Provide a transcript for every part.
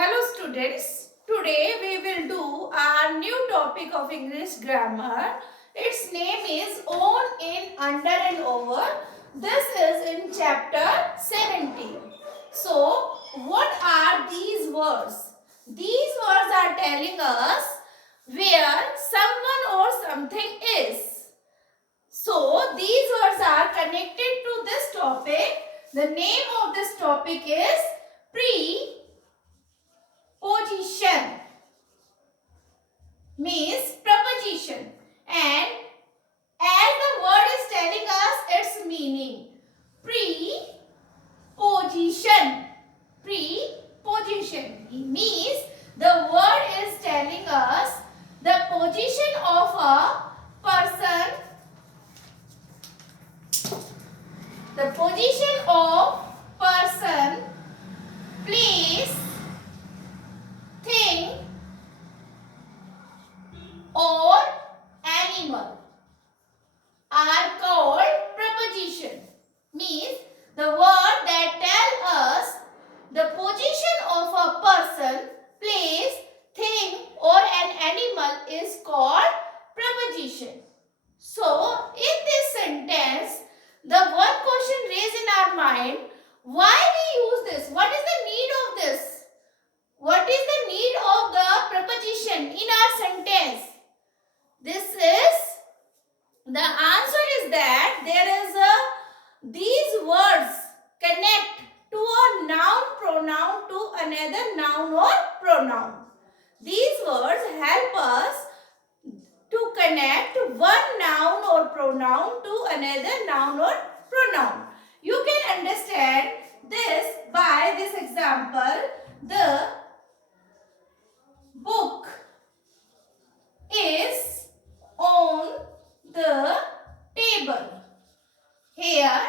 Hello students, today we will do our new topic of English grammar. Its name is on, in, under and over. This is in chapter 17. So, what are these words? These words are telling us where someone or something is. So, these words are connected to this topic. The name of this topic is preposition, means preposition, and as the word is telling us its meaning, preposition means the word is telling us the position of a person, place, thing or animal are called preposition. Means the word that tell us the position of a person, place, thing or an animal is called preposition. So, in this sentence, the one question raised in our mind, why we use this? What is the need of this? What is the need of the preposition in our sentence? The answer is that these words connect to a noun pronoun to another noun or pronoun. These words help us to connect one noun or pronoun to another noun or pronoun. You can understand this by this example. The book is on the table. Here,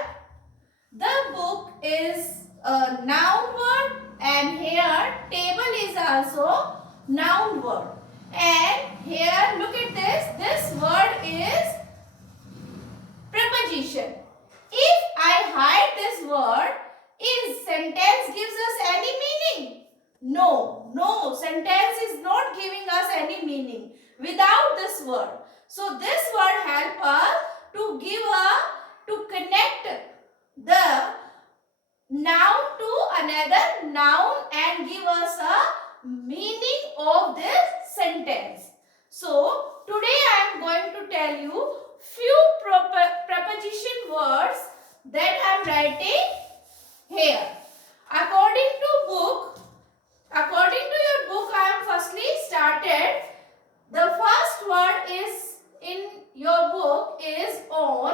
the book is a noun word and here table is also noun word. And here look at this word is preposition. If I hide this word, is sentence gives us any meaning? No, sentence is not giving us any meaning without this word. So this word help us to connect the noun to another noun and give us a meaning of this sentence. So today I am going to tell you few preposition words that I am writing here. According to your book, I am firstly started. The first word is in your book is on,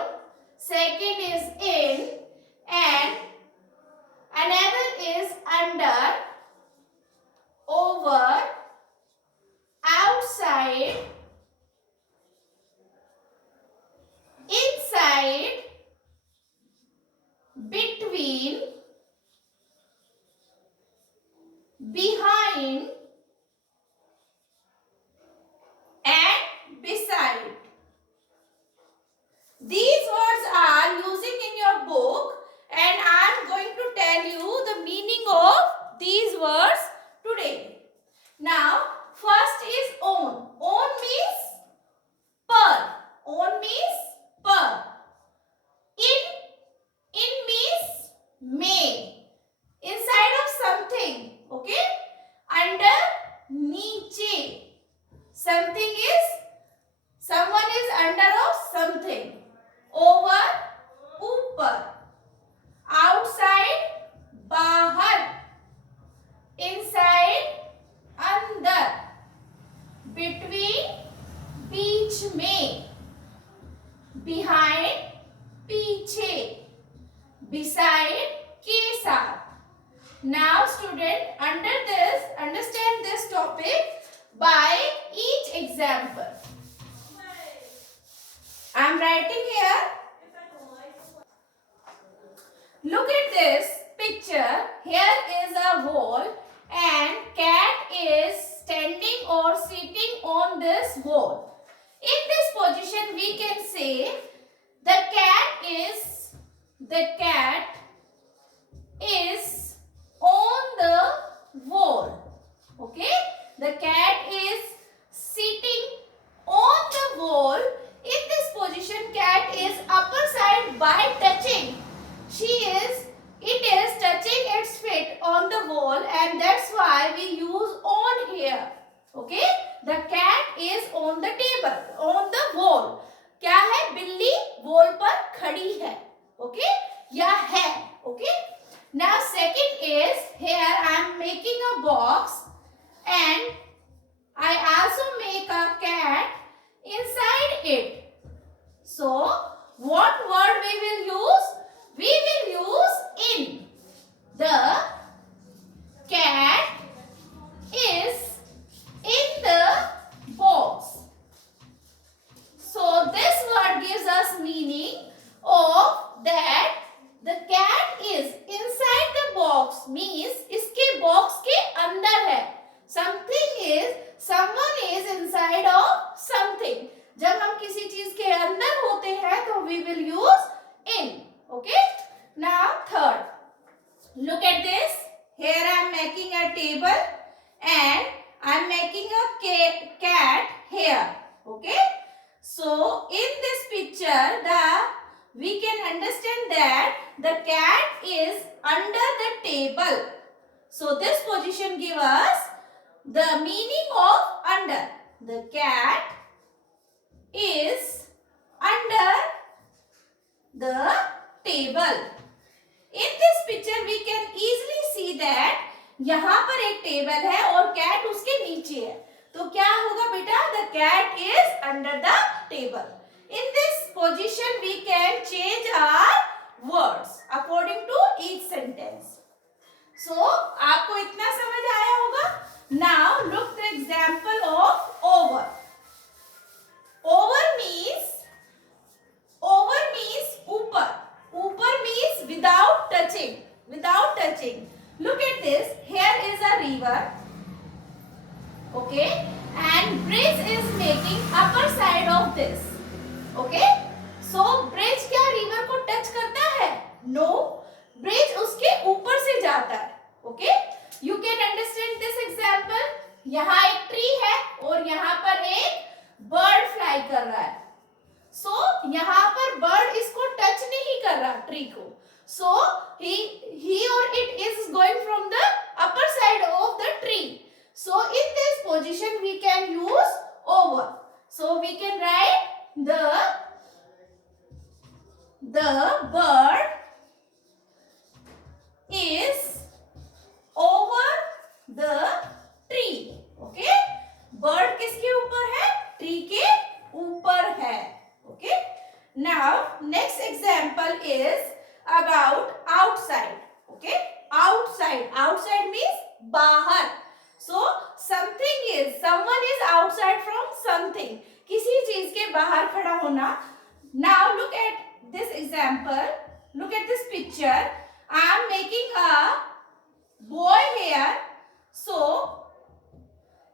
second is in, and another is under, over, outside, inside, between, behind, and beside. These words are using in your book and I am going to tell you the meaning of these words today. Now, first is on. On means per. On means per. In means may. Inside of something. Okay. Under, niche. Someone is under of something. Over, ऊपर. Outside, बाहर. Inside, अंदर. Between, बीच में. Behind, पीछे. Beside, के साथ. Now student, understand this topic by each example. I am writing here. Look at this picture. Here is a wall and cat is standing or sitting on this wall. In this position we can say the cat is on the wall. Okay, the cat is sitting on the wall. In this position, cat is upper side by touching. It is touching its feet on the wall, and that's why we use on here. Okay, the cat is on the table, on the wall. क्या है? बिल्ली wall पर खड़ी है. Okay, या है. Okay. Now second is, here I am making a box and I also make a cat inside it. So what word we will use? We will use in. The cat is in the box. So this word gives us meaning of that the cat is inside the box, means इसके box के अंदर है. Someone is inside of something. जब हम किसी चीज के अंदर होते हैं तो we will use in. Okay. Now third, look at this. Here I am making a table and I am making a cat here. Okay. So in this picture, we can understand that the cat is under the table. So this position gives us the meaning of under. The cat is under the table. In this picture we can easily see that यहाँ पर एक table है और cat उसके नीचे है. तो क्या होगा बेटा? The cat is under the table. In this position we can change our words according to each sentence. So आपको इतना समझ आया होगा? Now look the example of over. Over means ऊपर. ऊपर means without touching. Without touching. Look at this. Here is a river. Okay, and bridge is making upper side of this. Okay, so bridge क्या river को touch करता है? No, bridge उसके ऊपर से जाता है. Okay, you can understand this example. यहाँ एक tree है और यहाँ पर एक bird fly कर रहा है. So यहाँ पर bird इसको touch नहीं कर रहा tree को. So he or it is going from the upper side of the tree. So in this position we can use over. So we can write the bird is over the tree. Okay? Bird किसके ऊपर है? Tree के ऊपर है. Okay? Now next example is about outside. Okay? Outside. Outside means बाहर. So someone is outside from something. किसी चीज के बाहर खड़ा होना. Now look at this example. Look at this picture. I am making a boy here. So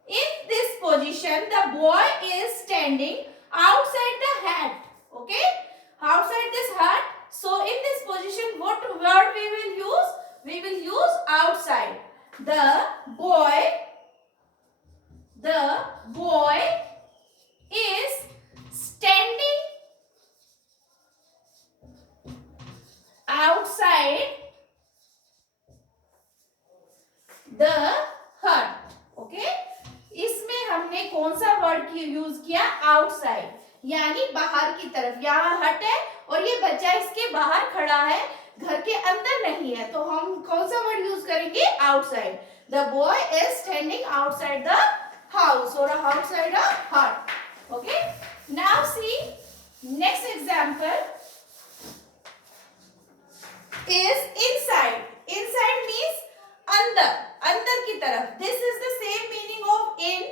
in this position the boy is standing outside the hut. Okay? Outside this hut. So in this position what word we will use? We will use outside. The boy is standing outside the hut. Okay? इसमें हमने कौन सा word use किया? Outside, यानी बाहर की तरफ. यहाँ हट है और ये बच्चा इसके बाहर खड़ा है, घर के अंदर नहीं है, तो हम कौन सा वर्ड यूज करेंगे? Outside. The boy is standing outside the house or outside a hut. Okay. Now see next example is inside. Inside means अंदर, अंदर की तरफ. This is the same meaning of in.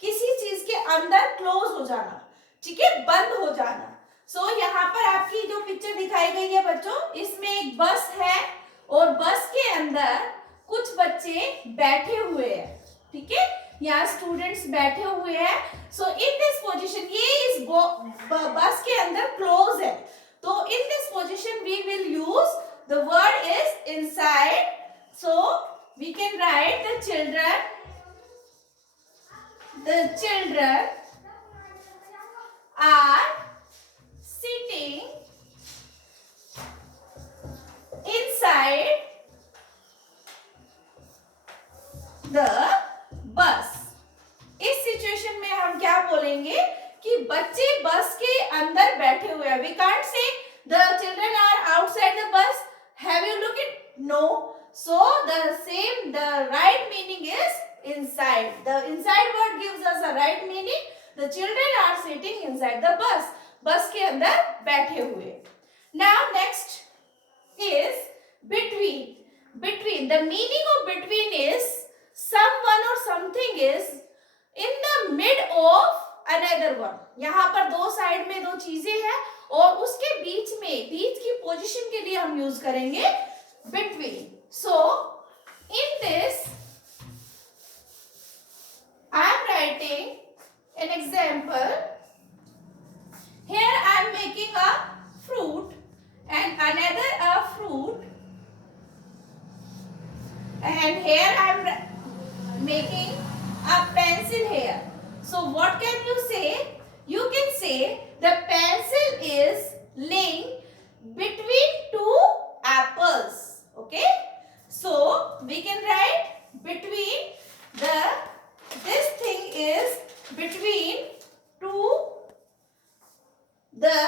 किसी चीज के अंदर क्लोज हो जाना. ठीक है, बंद हो जाना. So यहाँ पर आपकी जो पिक्चर दिखाई गई है बच्चों, इसमें एक बस है और बस के अंदर कुछ बच्चे बैठे हुए हैं. ठीक है, यहाँ स्टूडेंट्स बैठे हुए हैं. सो इन दिस पोजीशन, ये इस बस के अंदर क्लोज है, तो in this position we will use the word is inside. So we can write the children the children are sitting inside the bus. इस सिचुएशन में हम क्या बोलेंगे कि बच्चे बस के अंदर बैठे हुए हैं. We can't say the children are outside the bus. Have you looked it? No. So the right meaning is inside. The inside word gives us a right meaning. The children are sitting inside the bus. बस के अंदर बैठे हुए. Now next is between. Between. The meaning of between is someone or something is in the mid of another one. यहाँ पर दो side में दो चीजें हैं और उसके बीच में, बीच की पोजीशन के लिए हम यूज करेंगे between. So in this I am writing an example. Here I am making a fruit and another a fruit, and here I am making a pencil here. So what can you say? You can say the pencil is laying between two apples. Okay? So we can write between this thing is between two. The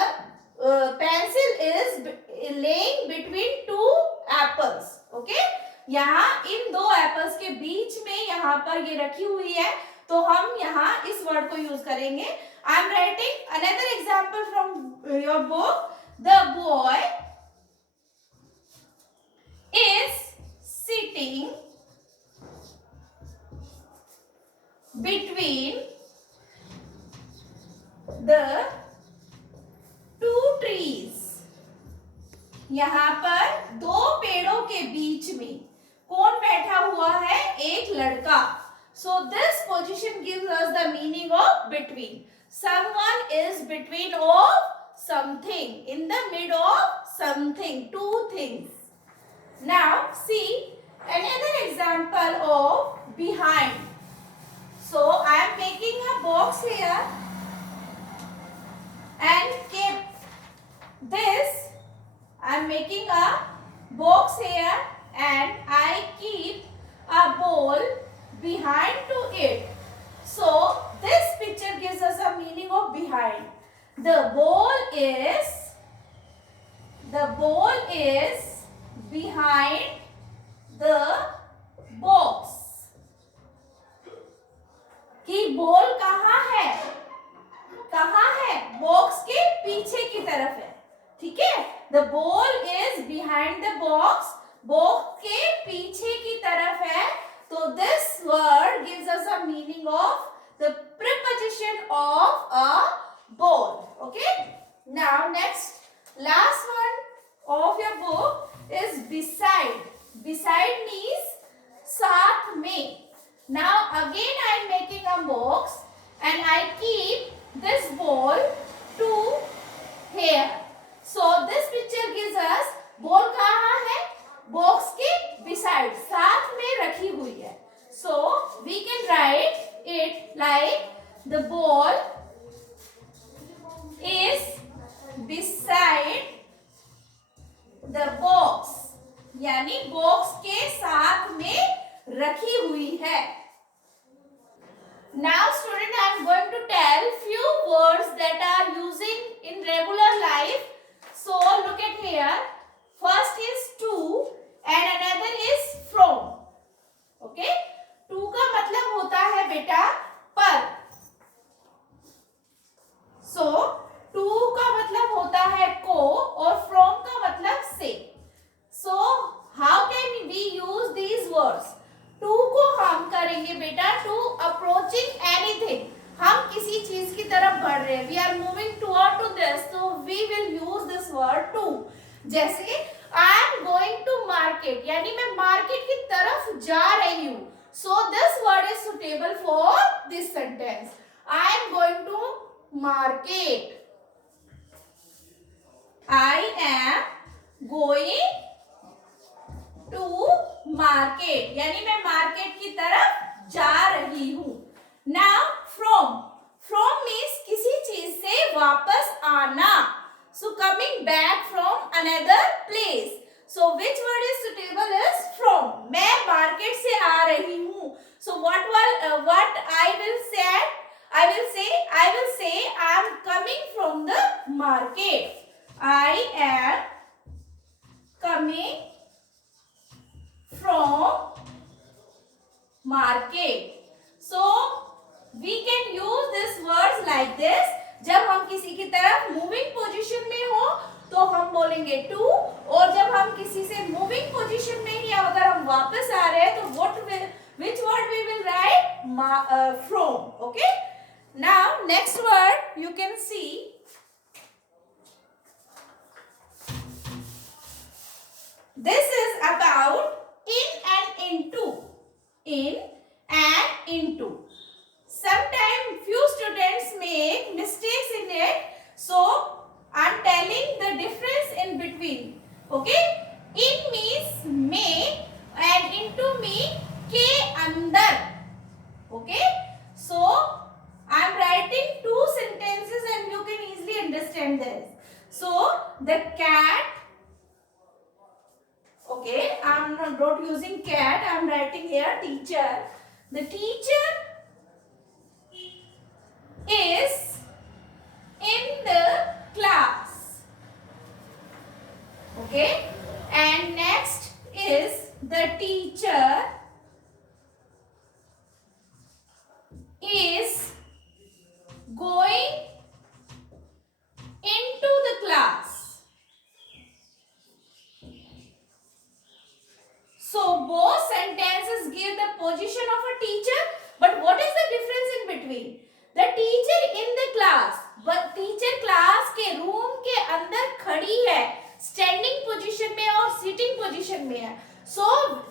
pencil is laying between two apples. Okay? यहाँ इन दो apples के बीच में यहाँ पर ये रखी हुई है, तो हम यहाँ इस वर्ड को यूज करेंगे. I am writing another example from your book. The boy is sitting between the two trees. यहाँ पर दो पेड़ों के बीच में कौन बैठा हुआ है? एक लड़का. So this position gives us the meaning of between. Someone is between of something, in the mid of something, two things. Now see another example of behind. So I am making a box here and keep this. I am making a box here and I keep a ball behind to it. So this picture gives us a meaning of behind. The ball is behind the box. कि ball कहाँ है? कहाँ है? Box के पीछे की तरफ है. ठीक है? The ball is behind the box. Box के पीछे की तरफ है. So this word gives us a meaning of the preposition of a ball. Okay? Now next, last one of your book is beside. Beside means साथ में. Now again I am making a box and I keep this ball to here. So this picture gives us ball कहाँ है? Box के beside, साथ में रखी हुई है. So we can write it like the ball is beside the box. यानी box के साथ में रखी हुई है. Now student, I am going to tell few words that are using in regular life. So look at here. First is to and another is from. Okay? To का मतलब होता है बेटा पर. So to का मतलब होता है को और from का मतलब से. So how can we use these words? To को हम करेंगे बेटा to approaching anything. हम किसी चीज की तरफ बढ़ रहे हैं. We are moving toward to this. So we will use this word to. जैसे I am going to market, यानी मैं मार्केट की तरफ जा रही हूँ. So this word is suitable for this sentence. I am going to market. I am going to market, यानी मैं मार्केट की तरफ जा रही हूँ. Now So what I will say? I will say I am coming from the market. I am coming from market. So we can use this words like this. जब हम किसी की तरफ मूविंग पोजीशन में हो तो हम बोलेंगे टू, और जब हम किसी से मूविंग पोजीशन में ही अगर हम वापस आ रहे हैं तो which word we will write? From. Okay. Now next word you can see. This is about in and into. In and into. Sometimes few students make mistakes in it, so I am telling the difference in between. Okay? In means में and into means के अंदर. Okay? So I am writing two sentences and you can easily understand this. So the cat. Okay, I am not using cat. I am writing here teacher. The teacher is in the class. Okay, and next is the teacher is going into the class. So both sentences give the position of a teacher, but what is the difference in between? The teacher in the class, but teacher class के room के अंदर खड़ी है, standing position में और sitting position में है. So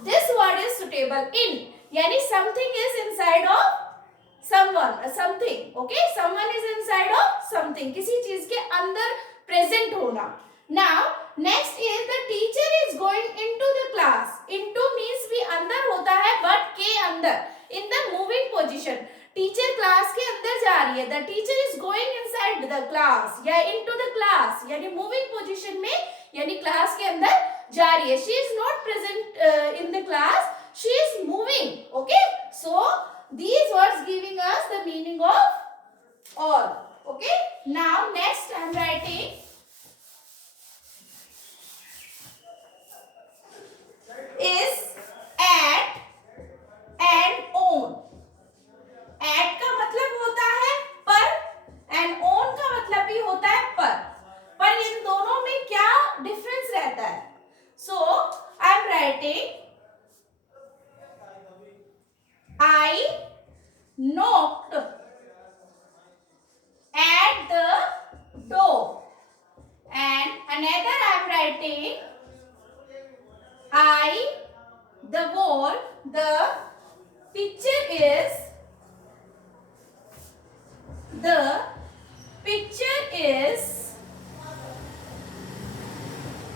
this word is suitable in, यानी something is inside of someone, something. Okay, someone is inside of something, किसी चीज के अंदर present होना. Now next is the teacher is going into the class. Into means भी अंदर होता है, but के अंदर, in the moving position. Teacher class के अंदर जा रही है. The teacher is going inside the class या इनटू द क्लास, यानी मूविंग पोजीशन में, यानी क्लास के अंदर जा रही है. She is not present in the class, she is moving. Okay, so these words giving us the meaning of all. Okay, now next I am writing is at and on. At का मतलब होता है पर and on का मतलब भी होता है पर इन दोनों में क्या डिफरेंस रहता है? So I am writing I knocked at the door, and another I am writing the wall, the picture is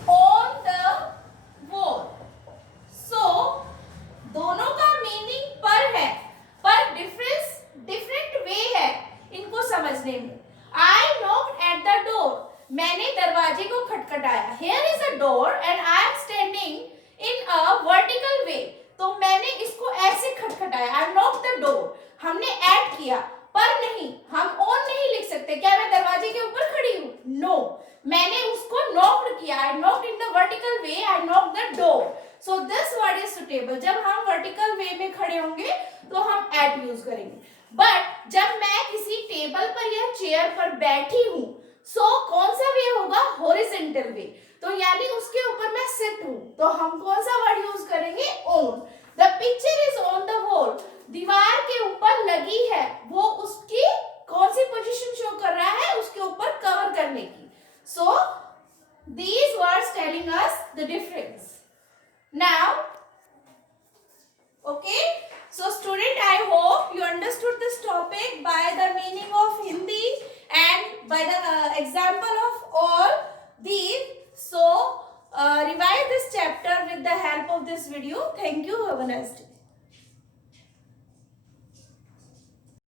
on the wall. So दोनों का मीनिंग पर है, पर डिफरेंट वे है इनको समझने में. I knocked at the door, मैंने दरवाजे को खटखटाया. Here is a door and I am standing in a vertical way. तो मैंने इसको ऐसे खटखटाया. I knocked the door. हमने ऐड किया, पर नहीं, हम ऑन नहीं लिख सकते. क्या मैं दरवाजे के ऊपर खड़ी हूँ? नो, मैंने उसको knocked किया. I knocked in the vertical way. I knocked the door. So this word is suitable. जब हम vertical way में खड़े होंगे तो हम at यूज करेंगे. बट जब मैं किसी टेबल पर या चेयर पर बैठी हूँ, सो कौन सा वे होगा? होरिजेंटल वे. तो यानी उसके ऊपर मैं सिट हूँ, तो हम कौन सा वर्ड यूज करेंगे? On. The picture is on the wall, दीवार के ऊपर लगी है, वो उसकी कौन सी पोजीशन शो कर रहा है? उसके ऊपर कवर करने की. So these words telling us the difference. Now okay, so student, I hope you understood this topic by the meaning of Hindi and by the example of all these. So revise this chapter with the help of this video. Thank you. Have a nice day.